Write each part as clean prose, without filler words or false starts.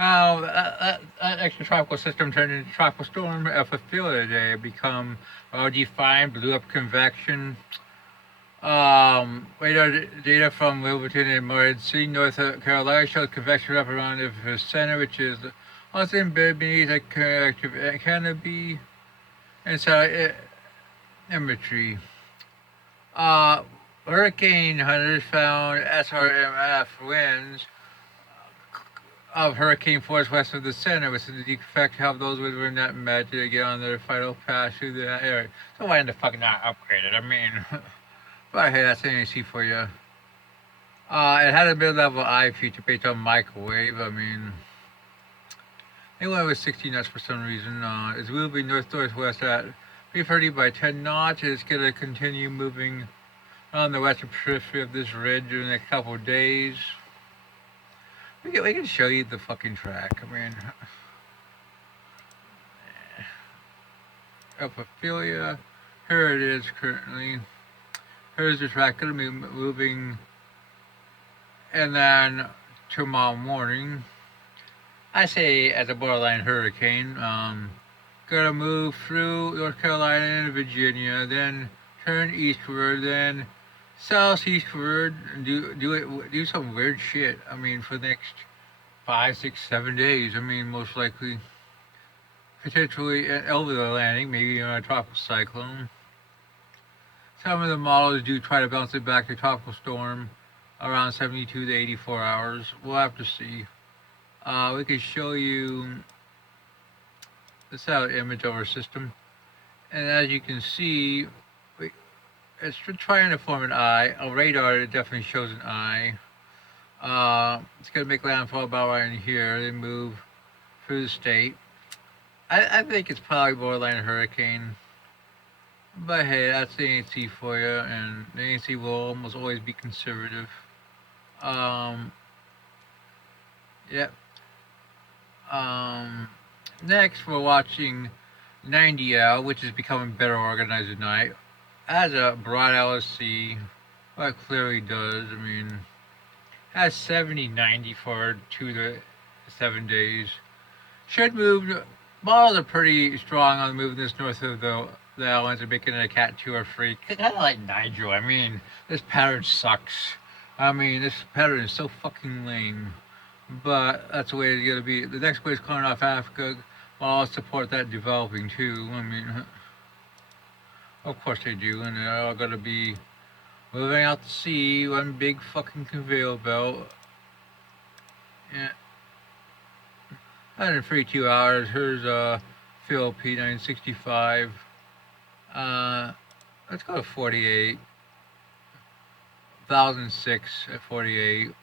Well, that extratropical system turned into tropical storm Ophelia today. Become well defined, blew up convection. Radar data from Wilmington and Morehead City, North Carolina, shows convection up around the center, which is also embedded beneath a convective canopy and satellite imagery. Uh, Hurricane hunters found SRMF winds of hurricane force west of the center, which the effect help those with were not met to get on their final pass through that area. So why the fuck not upgraded? I mean, but hey, that's NAC for you. It had a mid-level eye feature based on microwave. I mean, they went with 60 knots for some reason. It will be north-northwest at 330 by 10 knots. It's going to continue moving on the western periphery of this ridge in the next couple of days. We can show you the fucking track. I mean, Ophelia. Here it is currently. Here's the track going to be moving. And then tomorrow morning, I say as a borderline hurricane, gonna move through North Carolina and Virginia, then turn eastward, then southeastward, and do some weird shit. I mean, for the next 5, 6, 7 days. I mean, most likely, potentially over the landing, maybe on a tropical cyclone. Some of the models do try to bounce it back to tropical storm around 72 to 84 hours. We'll have to see. We can show you the satellite image of our system. And as you can see, it's trying to form an eye. A radar, it definitely shows an eye. It's going to make landfall about right in here. They move through the state. I think it's probably borderline hurricane. But hey, that's the ANC for you. And the ANC will almost always be conservative. Yep. Next, we're watching 90L, which is becoming better organized at night. Has a broad LSC, well, it clearly does. I mean, has 70-90 for 2 to 7 days. Should move. Models are pretty strong on moving this north of the islands and making it a Cat 2 or 3. Kind of like Nigel. I mean, this pattern sucks. I mean, this pattern is so fucking lame. But that's the way it's gonna be. The next wave is coming off Africa. Well, I'll support that developing too. I mean, of course they do, and they're all gonna be moving out to sea. One big fucking conveyor belt. Yeah. 132 hours. Here's Philippine 965. Let's go to 48. 1006 at 48.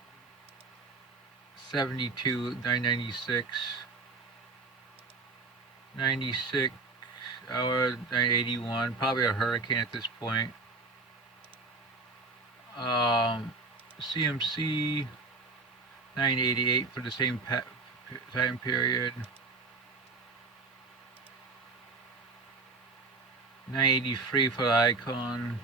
72, 996, 96 hours, 981, probably a hurricane at this point. CMC 988 for the same time period. 983 for the Icon.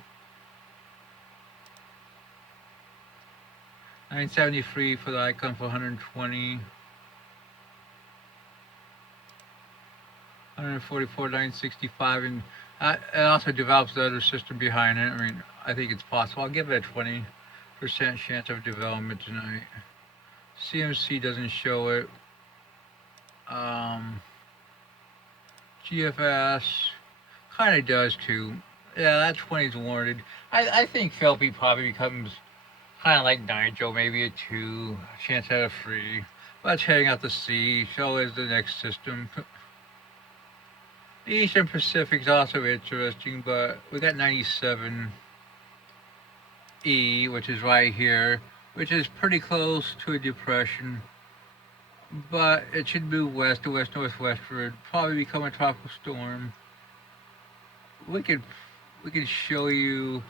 973 for the Icon for 120. 144, 965, and it also develops the other system behind it. I mean, I think it's possible. I'll give it a 20% chance of development tonight. CMC doesn't show it. GFS kind of does too. Yeah, that 20 is warranted. I think Philby probably becomes kind of like Nigel, maybe a 2, chance at a 3. But it's heading out to sea. So is the next system. The Eastern Pacific is also interesting, but we got 97E, which is right here, which is pretty close to a depression. But it should move west to west-northwestward, probably become a tropical storm. We could show you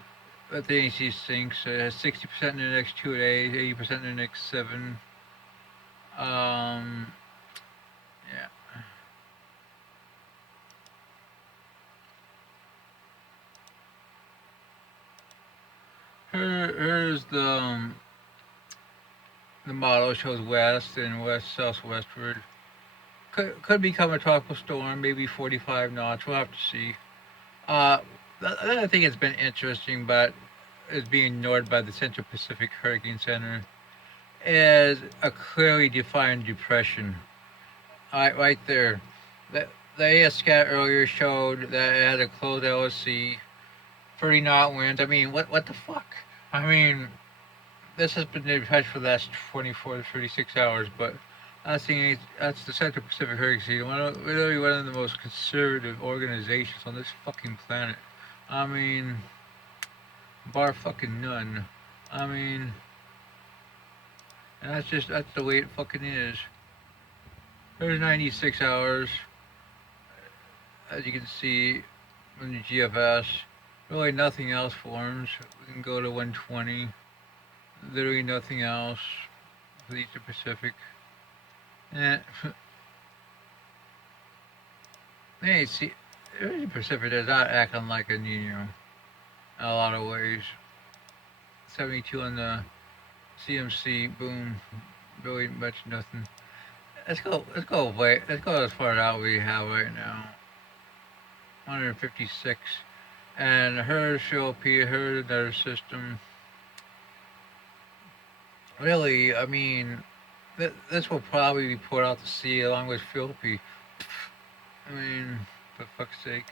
what the ANC thinks. It has 60% in the next 2 days, 80% in the next 7. Yeah. Here's the The model shows west and west southwestward. Could become a tropical storm, maybe 45 knots. We'll have to see. Uh, Another thing that's been interesting, but is being ignored by the Central Pacific Hurricane Center, is a clearly defined depression. Right there. The AS scat earlier showed that it had a closed LSC, 30 knot winds. I mean, what the fuck? I mean, this has been depressed for the last 24 to 36 hours, but that's the Central Pacific Hurricane, literally one of the most conservative organizations on this fucking planet. I mean, bar fucking none. I mean, and that's the way it fucking is. There's 96 hours, as you can see in the GFS. Really nothing else forms. We can go to 120. Literally nothing else for the Eastern Pacific. And hey, see, the Pacific is not acting like a Nino in a lot of ways. 72 on the CMC, boom, really much nothing. Let's go away. Let's go as far out we have right now. 156. And her show P, her another system. Really, I mean, this will probably be poured out to sea along with Philippi. I mean, for fuck's sake.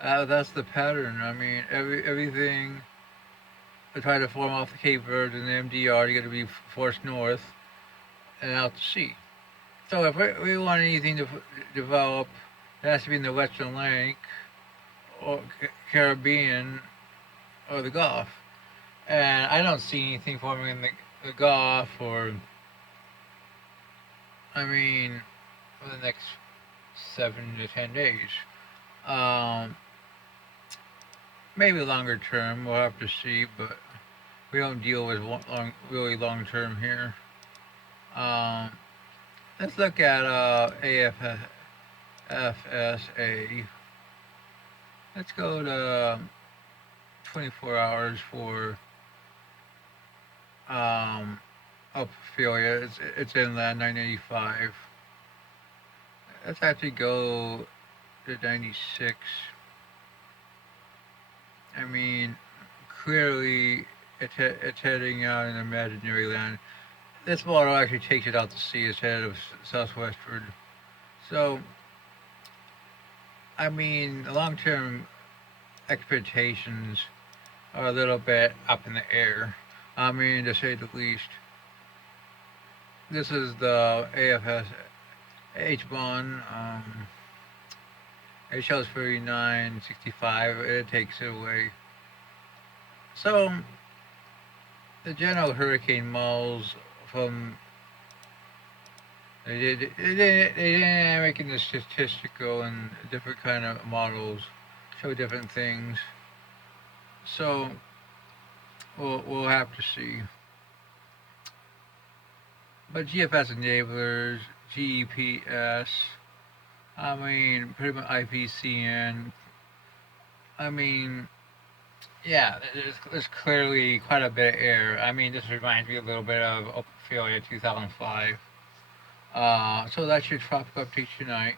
That's the pattern. I mean, everything they try to form off the Cape Verde and the MDR, you got to be forced north and out to sea. So if we want anything to develop, it has to be in the Western Atlantic or Caribbean or the Gulf. And I don't see anything forming in the Gulf or, I mean, for the next 7 to 10 days. Maybe longer term, we'll have to see, but we don't deal with really long term here. Let's look at AFSA. Let's go to 24 hours for Ophelia. It's inland 985. Let's actually go to 96. I mean, clearly it's heading out in imaginary land. This model actually takes it out to sea. It's headed of southwestward. So, I mean, long-term expectations are a little bit up in the air. I mean, to say the least. This is the AFS H-bond. It shows 39.65. It takes it away. So, the general hurricane models from they didn't making the statistical and different kind of models show different things. So we'll have to see. But GFS enablers, GEPS, I mean pretty much IPCN. I mean, yeah, there's clearly quite a bit of air. I mean, this reminds me a little bit of Ophelia 2005. So that's your tropical update tonight.